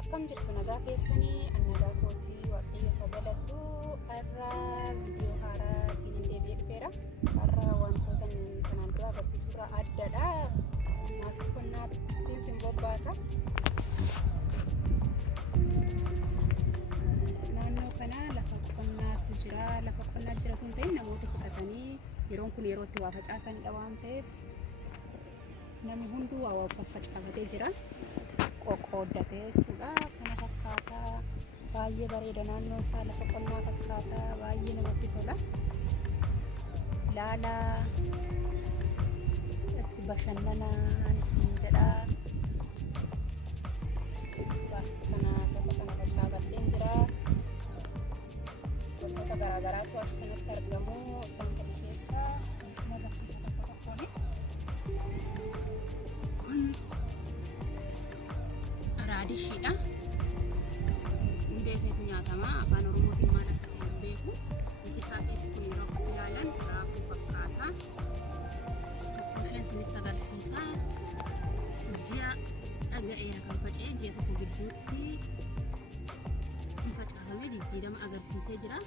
Akkam jirtu nagaa keessanii annagaa kootii waaqayyo fagalatu har'a viidiyoo haaraatiin hin deebi'ee dhufeera. Har'a wantoota kanaan dura agarsiisurraa addadha. Maasii qonnaatiin sin bobbaasa. Naannoo kana lafa qonnaatu jira. Lafa qonnaa jira kun ta'e namoota fudhatanii yeroon kun yeroo itti waa facaasanidha waan ta'eef namni hunduu waa faffacaafatee jira. Qoqqooddatee jechuudha. Kana fakkaataa baay'ee bareeda naannoon isaa lafa qonnaa fakkaataa baay'ee namatti tola. Ilaalaa itti bashannanaan jedha. Kana facaafatee jira. Gosoota garaagaraatu as kanatti argamu. Isaan kana keessaa lakkisa tokko tokkooni. Raadishiidha. Hundee isaatu nyaatama. Afaan Oromootiin maal akka ta'e hin beeku. Bifti isaa keessi kun yeroo akkas ilaalan raafuu fakkaata. Isheen isinitti agarsiisa. Ji'a dhaga'eera kan faca'e ji'a tokko gidduutti hin facaafame jijjiirama agarsiisee jira.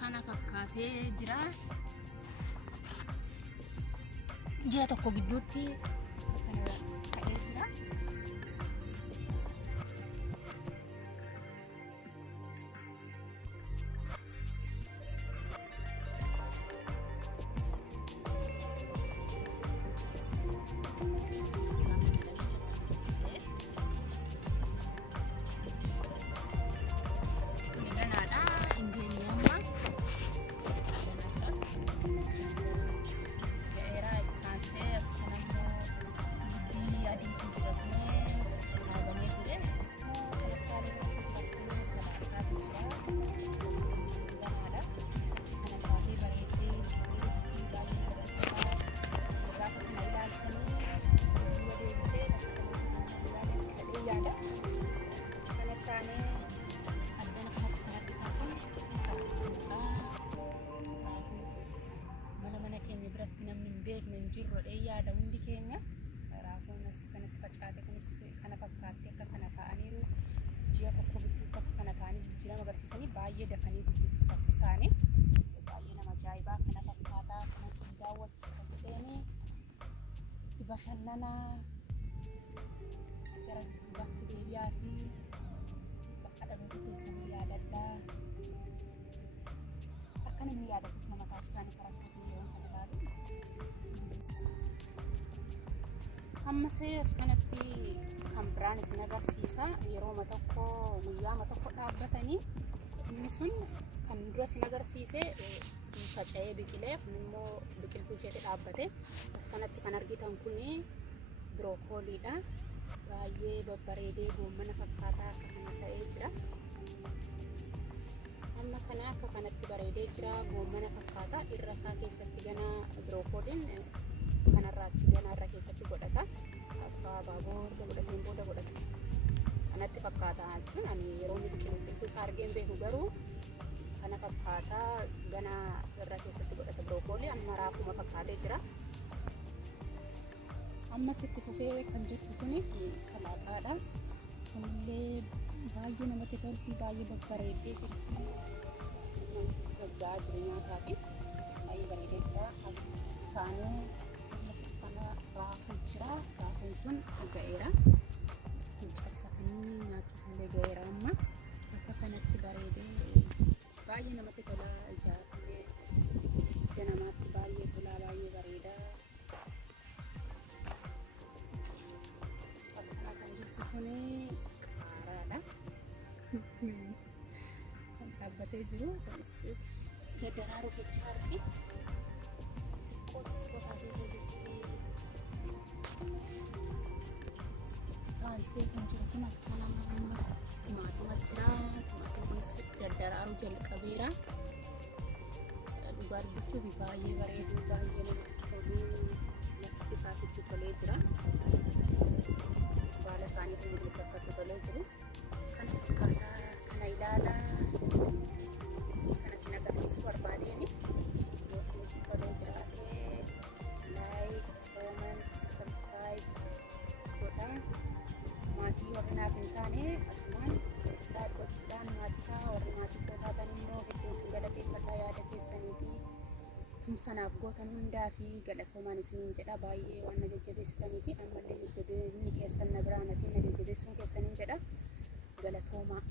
Kana fakkaatee jira. Ji'a tokko gidduutti ta'ee jira. Beekne hin jirru yaada hundi keenya raafuun as kanatti facaate kunis kana fakkaatti akka kana ta'aniiru ji'a tokko gidduutti akka kana ta'anii jijjiirama agarsiisanii baay'ee dafanii gidduutti saffisaanii baay'ee nama ajaa'ibaa kana fakkaataa kanatti daawwachiisa jedheeni itti bashannanaa gara bakka deebi'aatii bakka dhaloota keessanii yaadadhaa akka namni yaadatus nama taasisanii karakteetiin yeroo kana ilaalu. Ammas as kanatti kan biraan isin agarsiisa. Yeroo tokko guyyaa tokko dhaabbatanii inni sun kan dura isin agarsiise faca'ee biqilee kun immoo biqiltuu isheetti dhaabbate. As kanatti kan argitan kun birookooliidha. Baay'ee babbareedee goommana fakkaataa akka kana ta'ee jira. Amma kana akka kanatti bareedee jira goommana fakkaataa irra isaa keessatti gana birookooliin kanarraatti ganarra keessatti godhata. Akka baaburri godhateen booda godhata. Kanatti fakkaata jechuun ani yeroo inni biqiltuu isaa argeen beeku garuu kana fakkaata gana irra keessatti godhata birookoolii amma raafuma fakkaatee jira. Ammas itti fufee kan jirtu kuni salaaxaadha. Kunillee baay'ee namatti tolti baay'ee babbareedee jirti. Gaggaa jiru nyaataafi baay'ee bareedee jira. As isaanii raafuu jira. Raafuun kun ga'eera. Cabsanii nyaachuuf illee ga'eera amma. Akka kanatti bareedee baay'ee namatti tola. Ijaarullee ija namaatti baay'ee tola baay'ee bareeda. As kana kan jirtu kuni haaraadha. Kan dhaabbatee jiru kunis daddaraaruu fichaarti. Taasisee kan jiru kun as kana ammas timaatima jira. Timaatimni kunis daddaraaruu jalqabeera. Dhugaa dubbachuuf baay'ee bareedu baay'ee namatti tolu. Lafti isaatti tolee jira. Baala isaaniitu mul'isa akkatti tolee jiru. Kana fakkaataa kana ilaalaa kana isin agarsiisuu barbaadeeni. Yoo isinitti tolee jiraate like, comment, subscribe taane asumaan dhaabbachuudhaan maatii warri maatii koo taatan immoo hedduun isin galateeffadhaa yaada keessanii fi tumsanaaf gootan hundaa fi galatoomaan isiniin jedha. Baay'ee waan na jajjabeessitanii fi ammallee jajjabeessi keessan na biraan fi na jajjabeessuun keessaniin jedha. Galatoomaa.